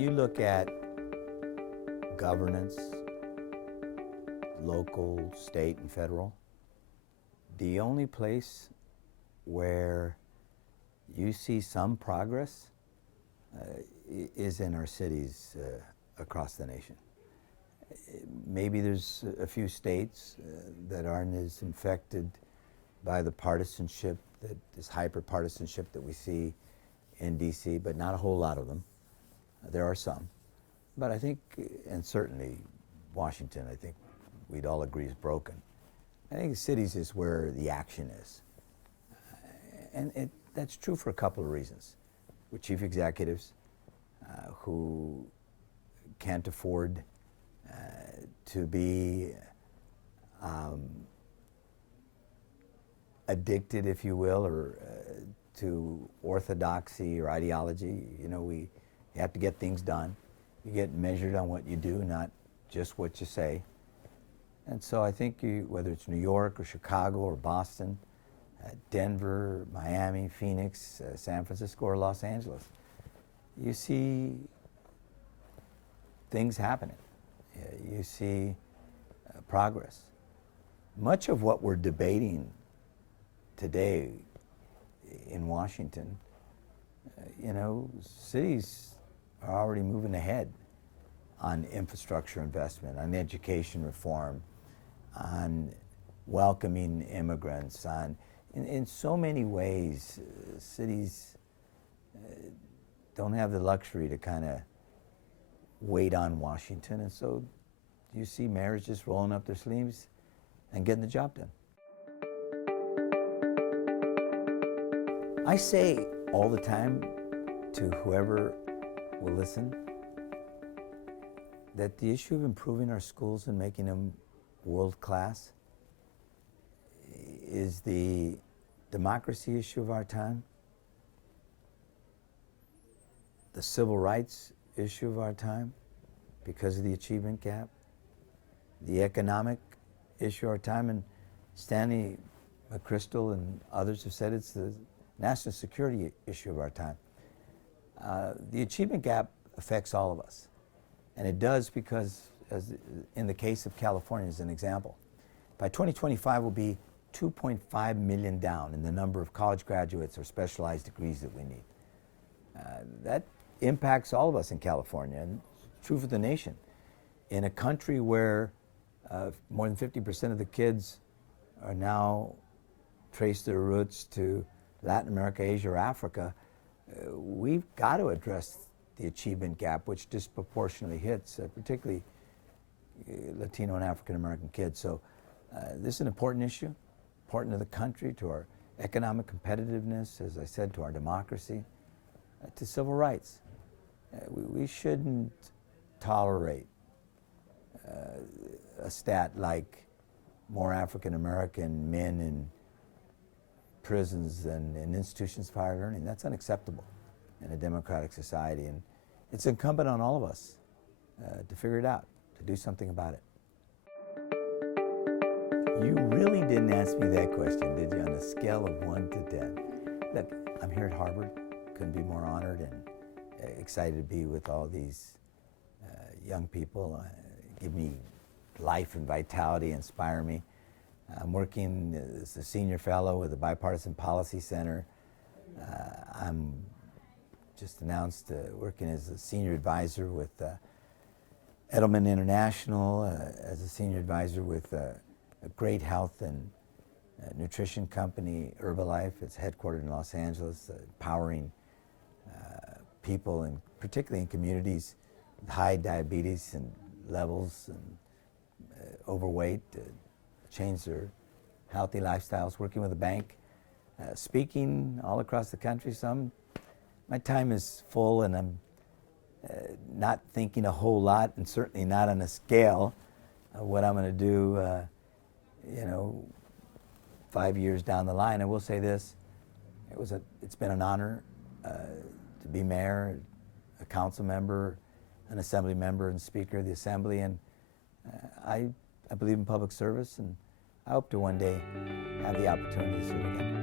you look at governance, local, state, and federal, the only place where you see some progress is in our cities across the nation. Maybe there's a few states that aren't as infected by the partisanship, this hyper-partisanship that we see in D.C., but not a whole lot of them. There are some. But I think, and certainly Washington, I think we'd all agree is broken. I think cities is where the action is. And that's true for a couple of reasons. We're chief executives who can't afford to be addicted, if you will, or to orthodoxy or ideology. You know, you have to get things done. You get measured on what you do, not just what you say. And so I think whether it's New York or Chicago or Boston, Denver, Miami, Phoenix, San Francisco, or Los Angeles, you see things happening. You see progress. Much of what we're debating today in Washington, you know, cities are already moving ahead on infrastructure investment, on education reform, on welcoming immigrants, in so many ways, cities don't have the luxury to kind of wait on Washington, and so you see mayors just rolling up their sleeves and getting the job done. I say all the time to whoever will listen that the issue of improving our schools and making them world-class is the democracy issue of our time, the civil rights issue of our time because of the achievement gap, the economic issue of our time, and Stanley McChrystal and others have said it's the national security issue of our time. The achievement gap affects all of us, and it does because, as in the case of California as an example, by 2025 we'll be 2.5 million down in the number of college graduates or specialized degrees that we need. That impacts all of us in California, and it's true for the nation. In a country where more than 50% of the kids are now trace their roots to Latin America, Asia, or Africa, we've got to address the achievement gap, which disproportionately hits particularly Latino and African American kids. So this is an important issue, important to the country, to our economic competitiveness, as I said, to our democracy, to civil rights. We shouldn't tolerate a stat like more African American men in prisons than in institutions of higher learning. That's unacceptable in a democratic society, and it's incumbent on all of us to figure it out, to do something about it. You really didn't ask me that question, did you, on a scale of 1 to 10? Look, I'm here at Harvard, couldn't be more honored and excited to be with all these young people, give me life and vitality, inspire me. I'm working as a senior fellow with the Bipartisan Policy Center. I'm just announced working as a senior advisor with Edelman International, as a senior advisor with a great health and nutrition company, Herbalife. It's headquartered in Los Angeles, empowering people, and particularly in communities with high diabetes and levels and overweight, change their healthy lifestyles, working with a bank, speaking all across the country. My time is full, and I'm not thinking a whole lot, and certainly not on a scale of what I'm going to do, 5 years down the line. I will say this: it's been an honor to be mayor, a council member, an assembly member, and speaker of the assembly, and I believe in public service, and I hope to one day have the opportunity to serve again.